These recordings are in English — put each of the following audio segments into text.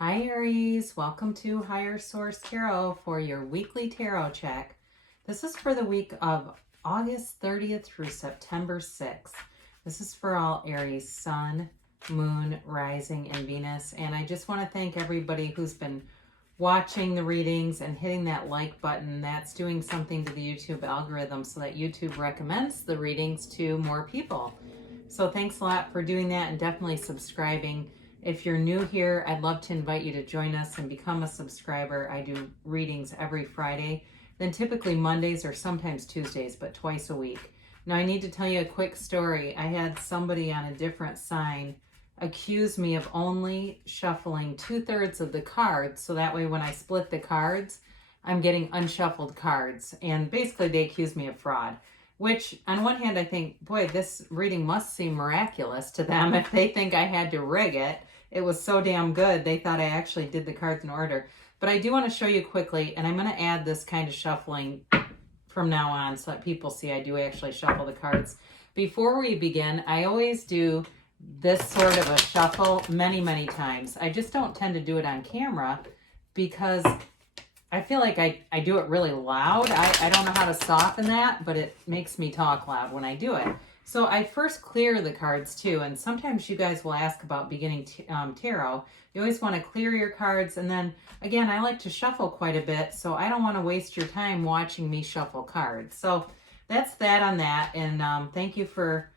Hi Aries, welcome to Higher Source Tarot for your weekly tarot check. This is for the week of August 30th through September 6th. This is for all Aries, Sun, Moon, Rising, and Venus. And I just want to thank everybody who's been watching the readings and hitting that like button. That's doing something to the YouTube algorithm so that YouTube recommends the readings to more people. So thanks a lot for doing that and definitely subscribing. If you're new here, I'd love to invite you to join us and become a subscriber. I do readings every Friday, then typically Mondays or sometimes Tuesdays, but twice a week. Now I need to tell you a quick story. I had somebody on a different sign accuse me of only shuffling 2/3 of the cards, so that way when I split the cards, I'm getting unshuffled cards. And basically they accused me of fraud. Which, on one hand, I think, boy, this reading must seem miraculous to them if they think I had to rig it. It was so damn good, they thought I actually did the cards in order. But I do want to show you quickly, and I'm going to add this kind of shuffling from now on so that people see I do actually shuffle the cards. Before we begin, I always do this sort of a shuffle many, many times. I just don't tend to do it on camera because I feel like I do it really loud. I don't know how to soften that, but it makes me talk loud when I do it. So I first clear the cards too, and sometimes you guys will ask about beginning tarot. You always want to clear your cards, and then again, I like to shuffle quite a bit, so I don't want to waste your time watching me shuffle cards. So that's that on that, and thank you for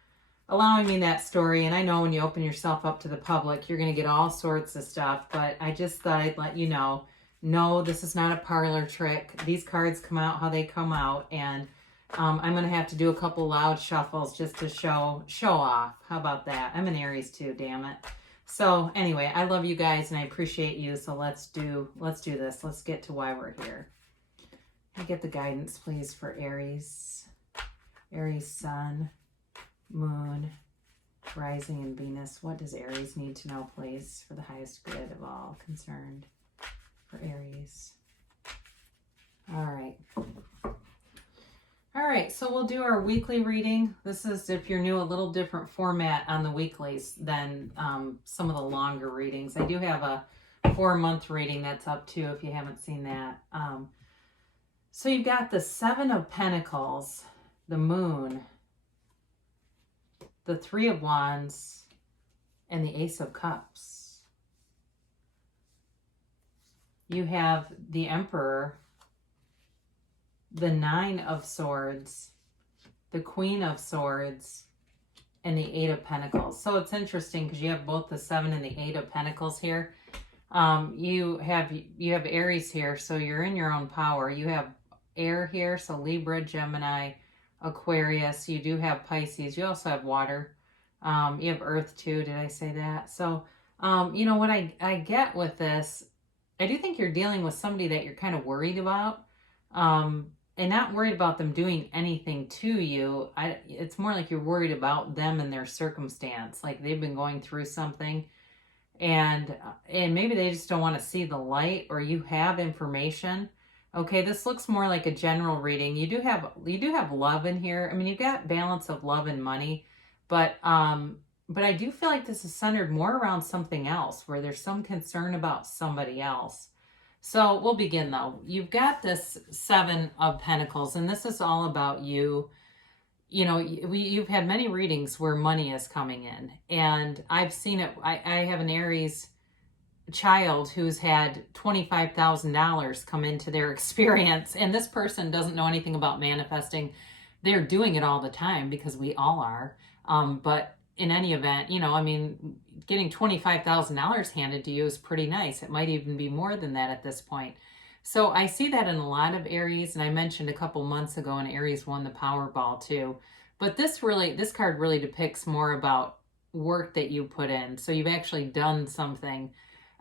allowing me that story. And I know when you open yourself up to the public, you're going to get all sorts of stuff, but I just thought I'd let you know. No, this is not a parlor trick. These cards come out how they come out, and I'm going to have to do a couple loud shuffles just to show off. How about that? I'm an Aries too, damn it. So anyway, I love you guys and I appreciate you. So let's do this. Let's get to why we're here. I get the guidance, please, for Aries. Aries Sun, Moon, Rising, and Venus. What does Aries need to know, please, for the highest good of all concerned? For Aries. All right, so we'll do our weekly reading. This is, if you're new, a little different format on the weeklies than some of the longer readings. I do have a 4-month reading that's up too if you haven't seen that. So you've got the 7 of Pentacles, the Moon, the 3 of Wands, and the Ace of Cups. You have the Emperor, the 9 of Swords, the Queen of Swords, and the 8 of Pentacles. So it's interesting because you have both the 7 and the 8 of Pentacles here. You have Aries here, so you're in your own power. You have air here, so Libra, Gemini, Aquarius. You do have Pisces. You also have water. You have Earth too. Did I say that? So, you know what I get with this, I do think you're dealing with somebody that you're kind of worried about, and not worried about them doing anything to you. It's more like you're worried about them and their circumstance. Like they've been going through something, and maybe they just don't want to see the light, or you have information. Okay, this looks more like a general reading. You do have love in here. I mean, you've got balance of love and money, but I do feel like this is centered more around something else, where there's some concern about somebody else. So we'll begin though. You've got this 7 of Pentacles, and this is all about you. You know, you've had many readings where money is coming in, and I've seen it. I have an Aries child who's had $25,000 come into their experience, and this person doesn't know anything about manifesting. They're doing it all the time because we all are. But in any event, you know, I mean, getting $25,000 handed to you is pretty nice. It might even be more than that at this point. So I see that in a lot of Aries, and I mentioned a couple months ago an Aries won the Powerball too. But this card really depicts more about work that you put in. So you've actually done something.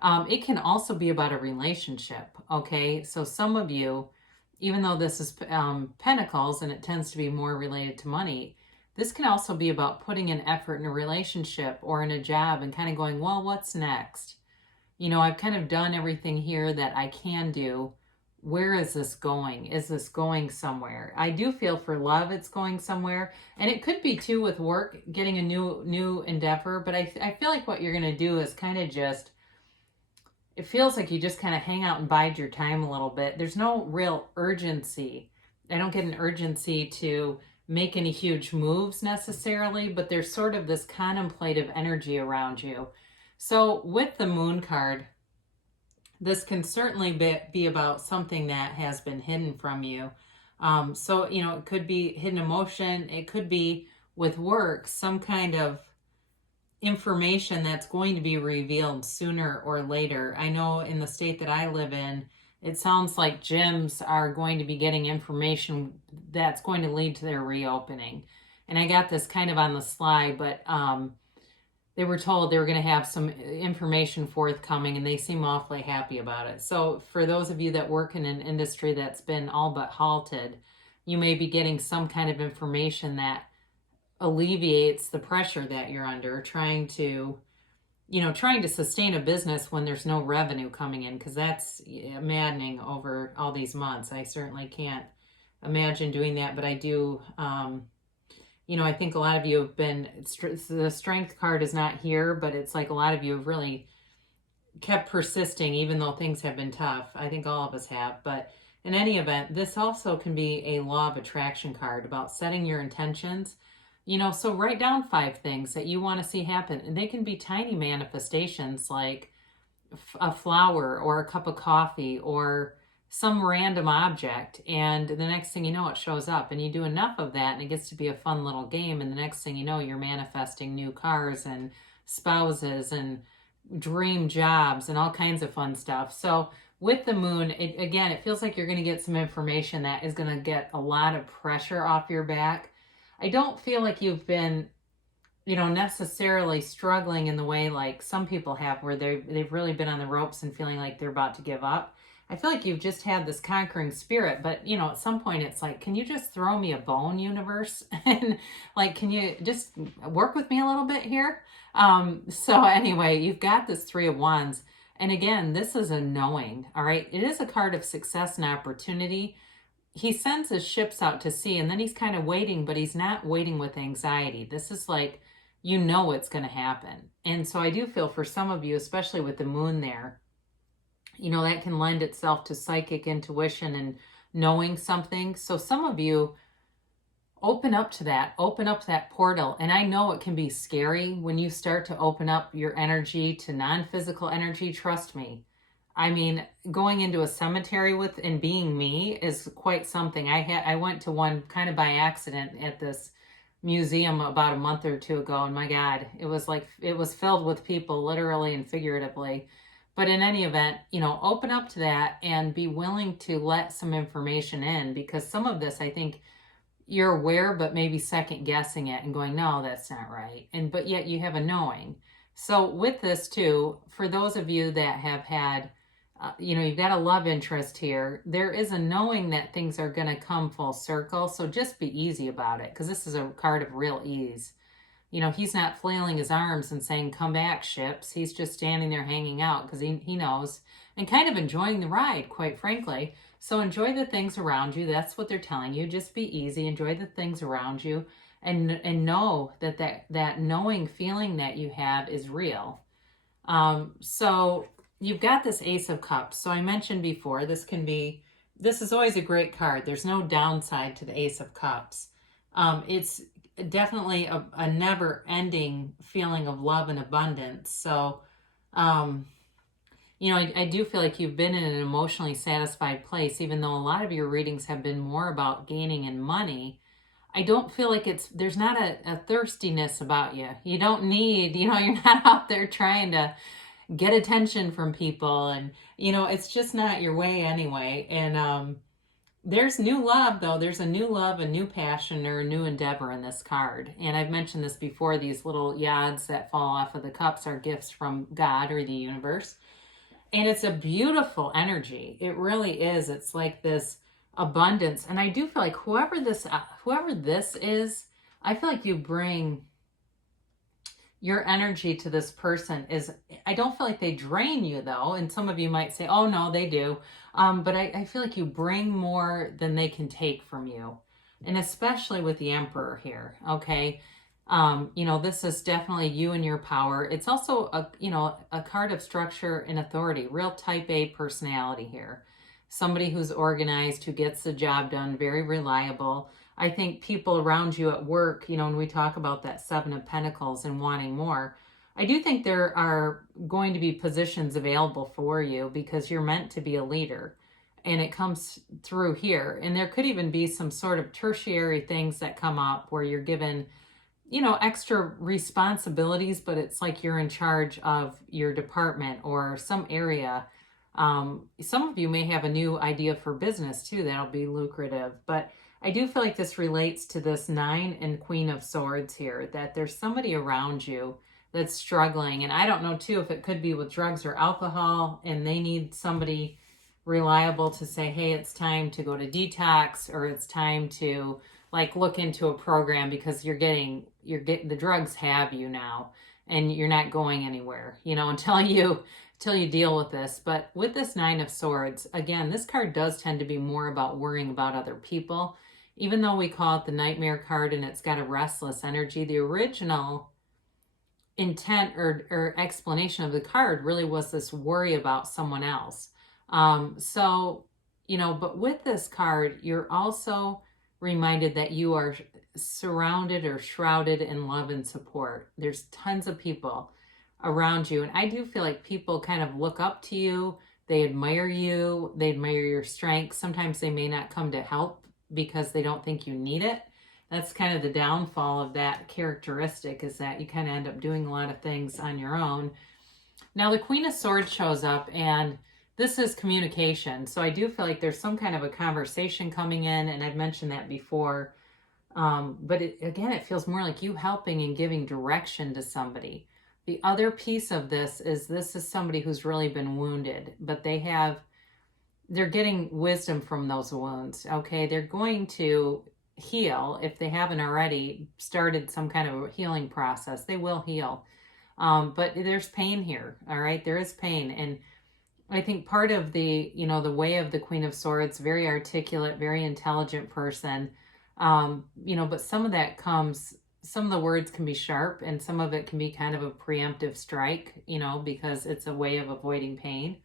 It can also be about a relationship, okay? So some of you, even though this is Pentacles and it tends to be more related to money, this can also be about putting an effort in a relationship or in a job and kind of going, well, what's next? You know, I've kind of done everything here that I can do. Where is this going? Is this going somewhere? I do feel for love it's going somewhere. And it could be too with work, getting a new endeavor. But I feel like what you're going to do is kind of just it feels like you just kind of hang out and bide your time a little bit. There's no real urgency. I don't get an urgency to make any huge moves necessarily, but there's sort of this contemplative energy around you. So with the Moon card, this can certainly be about something that has been hidden from you. So, it could be hidden emotion. It could be with work, some kind of information that's going to be revealed sooner or later. I know in the state that I live in, it sounds like gyms are going to be getting information that's going to lead to their reopening. And I got this kind of on the slide, but they were told they were going to have some information forthcoming, and they seem awfully happy about it. So for those of you that work in an industry that's been all but halted, you may be getting some kind of information that alleviates the pressure that you're under, trying to sustain a business when there's no revenue coming in, because that's maddening over all these months. I certainly can't imagine doing that, but I do. I think a lot of you have been, the strength card is not here, but it's like a lot of you have really kept persisting even though things have been tough. I think all of us have, but in any event, this also can be a law of attraction card about setting your intentions. So write down 5 things that you want to see happen. And they can be tiny manifestations like a flower or a cup of coffee or some random object. And the next thing you know, it shows up. And you do enough of that and it gets to be a fun little game. And the next thing you know, you're manifesting new cars and spouses and dream jobs and all kinds of fun stuff. So with the Moon, it feels like you're going to get some information that is going to get a lot of pressure off your back. I don't feel like you've been, necessarily struggling in the way like some people have, where they've really been on the ropes and feeling like they're about to give up. I feel like you've just had this conquering spirit, but at some point it's like, can you just throw me a bone, universe? And like, can you just work with me a little bit here? So anyway, you've got this 3 of Wands. And again, this is a knowing, all right? It is a card of success and opportunity. He sends his ships out to sea and then he's kind of waiting, but he's not waiting with anxiety. This is like, it's going to happen. And so I do feel for some of you, especially with the Moon there, that can lend itself to psychic intuition and knowing something. So some of you open up to that, open up that portal. And I know it can be scary when you start to open up your energy to non-physical energy. Trust me. I mean, going into a cemetery with and being me is quite something. I went to one kind of by accident at this museum about a month or 2 ago, and my God, it was filled with people, literally and figuratively. But in any event, open up to that and be willing to let some information in, because some of this, I think, you're aware, but maybe second guessing it and going, no, that's not right. But yet you have a knowing. So with this too, for those of you that have had, you've got a love interest here, there is a knowing that things are going to come full circle. So just be easy about it, because this is a card of real ease. He's not flailing his arms and saying, come back, ships. He's just standing there hanging out because he knows, and kind of enjoying the ride, quite frankly. So enjoy the things around you. That's what they're telling you. Just be easy. Enjoy the things around you, and know that knowing feeling that you have is real. So you've got this Ace of Cups. So I mentioned before, this is always a great card. There's no downside to the Ace of Cups. It's definitely a never-ending feeling of love and abundance. So, I do feel like you've been in an emotionally satisfied place, even though a lot of your readings have been more about gaining in money. I don't feel like there's not a thirstiness about you. You don't need, you're not out there trying to get attention from people, and it's just not your way anyway. And there's new love, though. There's a new love, a new passion, or a new endeavor in this card. And I've mentioned this before, these little yads that fall off of the cups are gifts from God or the universe. And it's a beautiful energy. It really is. It's like this abundance. And I do feel like whoever this is, I feel like you bring your energy to this person. I don't feel like they drain you, though. And some of you might say, oh no, they do. But I feel like you bring more than they can take from you. And especially with the Emperor here, okay? You know, this is definitely you and your power. It's also a card of structure and authority, real type A personality here. Somebody who's organized, who gets the job done, very reliable. I think people around you at work, you know, when we talk about that Seven of Pentacles and wanting more, I do think there are going to be positions available for you because you're meant to be a leader. And it comes through here. And there could even be some sort of tertiary things that come up where you're given, you know, extra responsibilities, but it's like you're in charge of your department or some area. Some of you may have a new idea for business too that'll be lucrative, but I do feel like this relates to this 9 and Queen of Swords here, that there's somebody around you that's struggling. And I don't know too if it could be with drugs or alcohol, and they need somebody reliable to say, hey, it's time to go to detox, or it's time to like look into a program because you're getting the drugs have you now and you're not going anywhere, you know, until you deal with this. But with this 9 of Swords, again, this card does tend to be more about worrying about other people. Even though we call it the Nightmare card and it's got a restless energy, the original intent or explanation of the card really was this worry about someone else. So, you know, but with this card, you're also reminded that you are surrounded or shrouded in love and support. There's tons of people around you. And I do feel like people kind of look up to you. They admire you. They admire your strength. Sometimes they may not come to help because they don't think you need it. That's kind of the downfall of that characteristic, is that you kind of end up doing a lot of things on your own. Now the Queen of Swords shows up, and this is communication. So I do feel like there's some kind of a conversation coming in, and I've mentioned that before. But again, it feels more like you helping and giving direction to somebody. The other piece of this is somebody who's really been wounded, but they're getting wisdom from those wounds. Okay, they're going to heal. If they haven't already started some kind of healing process, they will heal. But there's pain here. All right, there is pain. And I think part of the, you know, the way of the Queen of Swords, very articulate, very intelligent person, you know, but some of that comes, some of the words can be sharp, and some of it can be kind of a preemptive strike, you know, because it's a way of avoiding pain.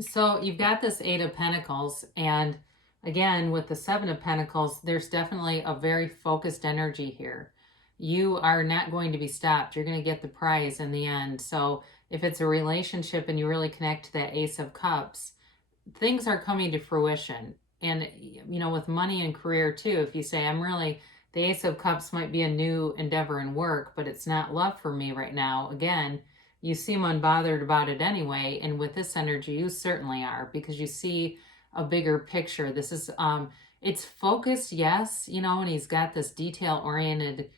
So you've got this 8 of Pentacles, and again, with the 7 of Pentacles, there's definitely a very focused energy here. You are not going to be stopped. You're going to get the prize in the end. So if it's a relationship and you really connect to that Ace of Cups, things are coming to fruition. And, you know, with money and career too, if you say, the Ace of Cups might be a new endeavor in work, but it's not love for me right now. Again, you seem unbothered about it anyway. And with this energy, you certainly are, because you see a bigger picture. This is, it's focused, yes, you know, and he's got this detail-oriented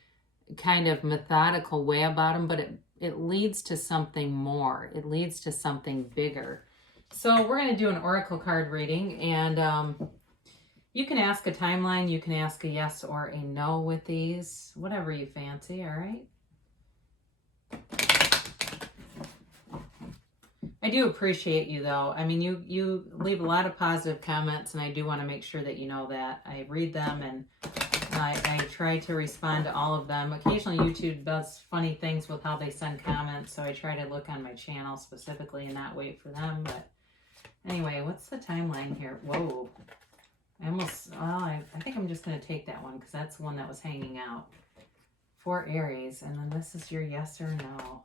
kind of methodical way about him, but it leads to something more. It leads to something bigger. So we're going to do an oracle card reading, and you can ask a timeline. You can ask a yes or a no with these, whatever you fancy, all right? I do appreciate you, though. I mean, you leave a lot of positive comments, and I do want to make sure that you know that. I read them, and I try to respond to all of them. Occasionally, YouTube does funny things with how they send comments, so I try to look on my channel specifically and not wait for them. But anyway, what's the timeline here? Whoa. I think I'm just going to take that one because that's the one that was hanging out. For Aries, and then this is your yes or no.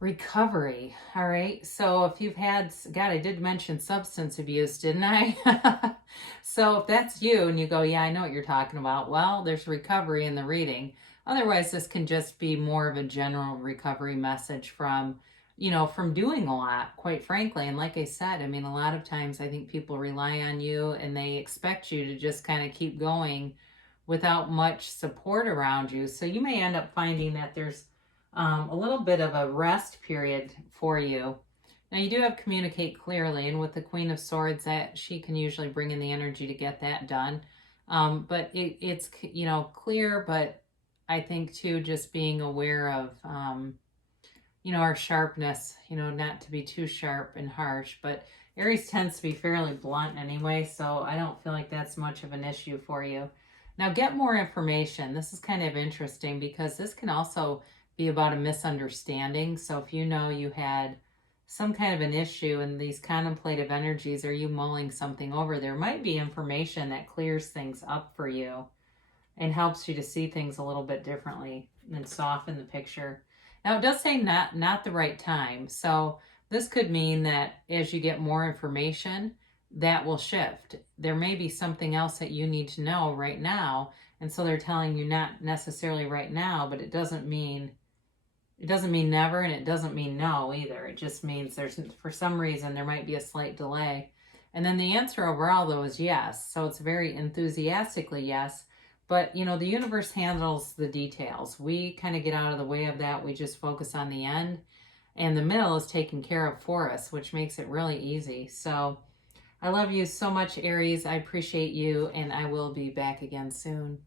Recovery. All right. So if you've had, God, I did mention substance abuse, didn't I? So if that's you and you go, yeah, I know what you're talking about. Well, there's recovery in the reading. Otherwise, this can just be more of a general recovery message from, you know, from doing a lot, quite frankly. And like I said, I mean, a lot of times I think people rely on you and they expect you to just kind of keep going without much support around you. So you may end up finding that there's a little bit of a rest period for you. Now you do have communicate clearly, and with the Queen of Swords, that she can usually bring in the energy to get that done. But it's, you know, clear, but I think too, just being aware of, you know, our sharpness, you know, not to be too sharp and harsh, but Aries tends to be fairly blunt anyway, so I don't feel like that's much of an issue for you. Now get more information. This is kind of interesting because this can also be about a misunderstanding. So if you know you had some kind of an issue in these contemplative energies, or you mulling something over, there might be information that clears things up for you and helps you to see things a little bit differently and soften the picture. Now it does say not the right time. So this could mean that as you get more information, that will shift. There may be something else that you need to know right now, and so they're telling you not necessarily right now, but it doesn't mean never, and it doesn't mean no either. It just means there's, for some reason, there might be a slight delay. And then the answer overall though is yes. So it's very enthusiastically yes. But you know, the universe handles the details. We kind of get out of the way of that. We just focus on the end, and the middle is taken care of for us, which makes it really easy. So I love you so much, Aries. I appreciate you, and I will be back again soon.